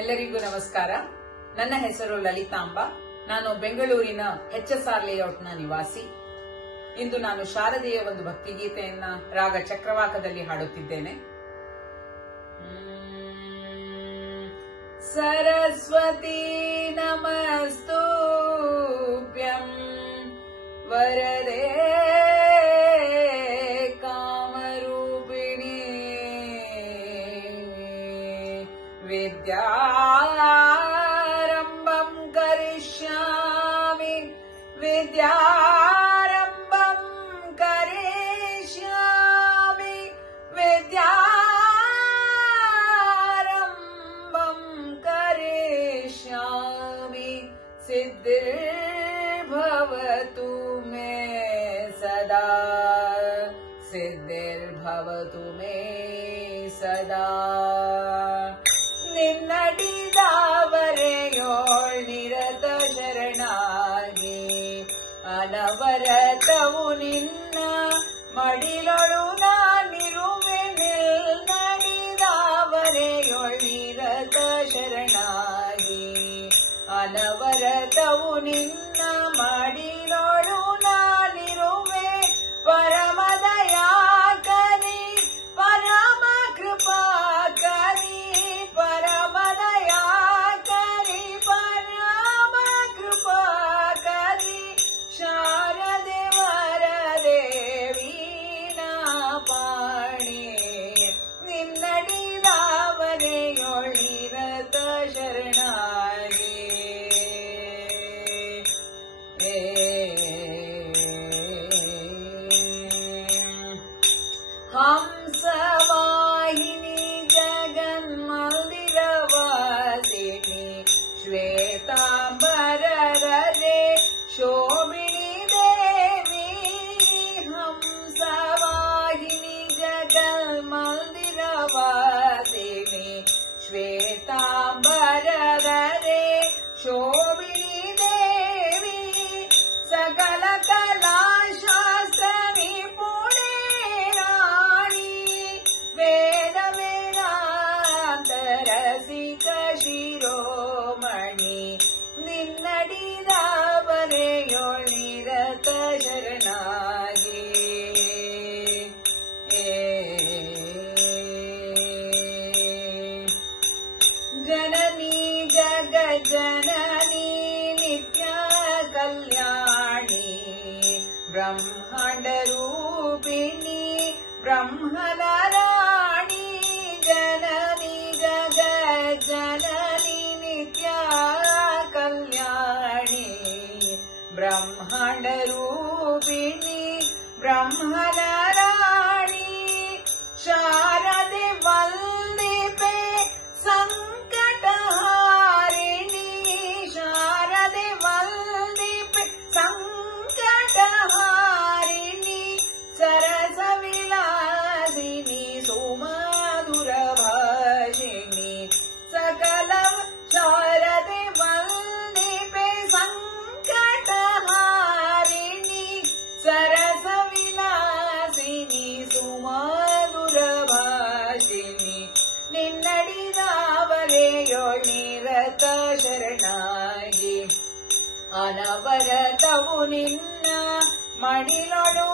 ಎಲ್ಲರಿಗೂ ನಮಸ್ಕಾರ. ನನ್ನ ಹೆಸರು ಲಲಿತಾಂಬ. ನಾನು ಬೆಂಗಳೂರಿನ HSR ಲೇಔಟ್ನ ನಿವಾಸಿ. ಇಂದು ನಾನು ಶಾರದೆಯ ಒಂದು ಭಕ್ತಿಗೀತೆಯನ್ನ ರಾಗ ಚಕ್ರವಾಕದಲ್ಲಿ ಹಾಡುತ್ತಿದ್ದೇನೆ. ಸರಸ್ವತಿ ನಮಸ್ತುಭ್ಯಂ ವರದೇ ಕಾಮರೂಪಿಣಿ ವಿದ್ಯಾರಂಭಂ ಕರಿಷ್ಯಾಮಿ ವಿದ್ಯಾರಂಭಂ ಕರಿಷ್ಯಾಮಿ ವಿದ್ಯಾರಂಭಂ ಕರಿಷ್ಯಾಮಿ ಸಿದ್ಧಿರ್ಭವತು ಮೇ ಸದಾ ಸಿದ್ಧಿರ್ಭವತು ಮೇ ಸದಾ ನಿನ್ನಡಿದಾವರೆಯೋಳ್ ನಿರತ ಶರಣಾಗಿ ಅನವರತವು ನಿನ್ನ ಮಡಿಲೊಳು ನಾನಿರುವೆ ನಿನ್ನಡಿದಾವರೆಯೋಳ್ ನಿರತ ಶರಣಾಗಿ ಅನವರತವು ನಿನ್ನ ಮಡಿಲೊಳು ನಾನಿರುವೆ ಪರಮದಯಾಕರಿ ಪರಮ ಕೃಪಾಕರಿ ಪರಮದಯಾಕರಿ ಪರಮ ಕೃಪಾಕರಿ ಶಾರದೆ ವರದೇವೀನ ಪಾಣಿ ನಿನ್ನಡಿದಾವರೆಯೊಳಿರತ ಶರಣಾಗಿ ಹಂಸವಾಹಿನಿ ಜಗನ್ಮಂದಿರವಾಸಿನಿ ಶ್ವೇತಾಂಬರರರೆ ಶೋಭಿನಿ ದೇವಿ ಹಂಸವಾಹಿನಿ ಜಗನ್ಮಂದಿರವಾಸಿನಿ ಶ್ವೇತಾಂಬರರರೆ ಶೋಭಿನಿ ದೇವಿ ಸಕಲ ಕಲಾಶಾಸ್ತ್ರ ನಿಪುಣೆ ರಾಣಿ ವೇದ ವೇದಾಂತ ರಸಿಕ ಶಿರೋಮಣಿ ನಿನ್ನಡಿದಾವರೆಯೊಳಿರತ ಶರಣಾಗಿ ಜನನಿ ಜಗಜ್ಜನನಿ ನಿತ್ಯ ಕಲ್ಯಾಣಿ ಬ್ರಹ್ಮಾಂಡ ರೂಪಿಣಿ ಬ್ರಹ್ಮನ ರಾಣಿ ಜನನಿ ಜಗಜ್ಜನನಿ ನಿತ್ಯ ಕಲ್ಯಾಣಿ ಬ್ರಹ್ಮಾಂಡ ರೂಪಿಣಿ ಬ್ರಹ್ಮನ ರಾಣಿ ಶಾರದೆ ವಂದಿಪೆ ಸಂಕಟಹಾರಿಣಿ ಶಾರದೆ ವಂದಿಪೆ ಸಂಕಟಹಾರಿಣಿ ಸರಸ ವಿಲಾಸಿನಿ ಸುಮಧುರ ಭಾಷಿಣಿ ಸಕಲ ಶಾರದೆ ವಂದಿಪೆ ಸಂಕಟಹಾರಿಣಿ ಸರಸ ವಿಲಾಸಿನಿ ಸುಮಧುರ ಭಾಷಿಣಿ ನಿನ್ನಡಿದಾವರೆಯೊಳಿರತ ಶರಣಾಗಿ ಅನವರತವು ನಿನ್ನ ಮಡಿಲೊಳು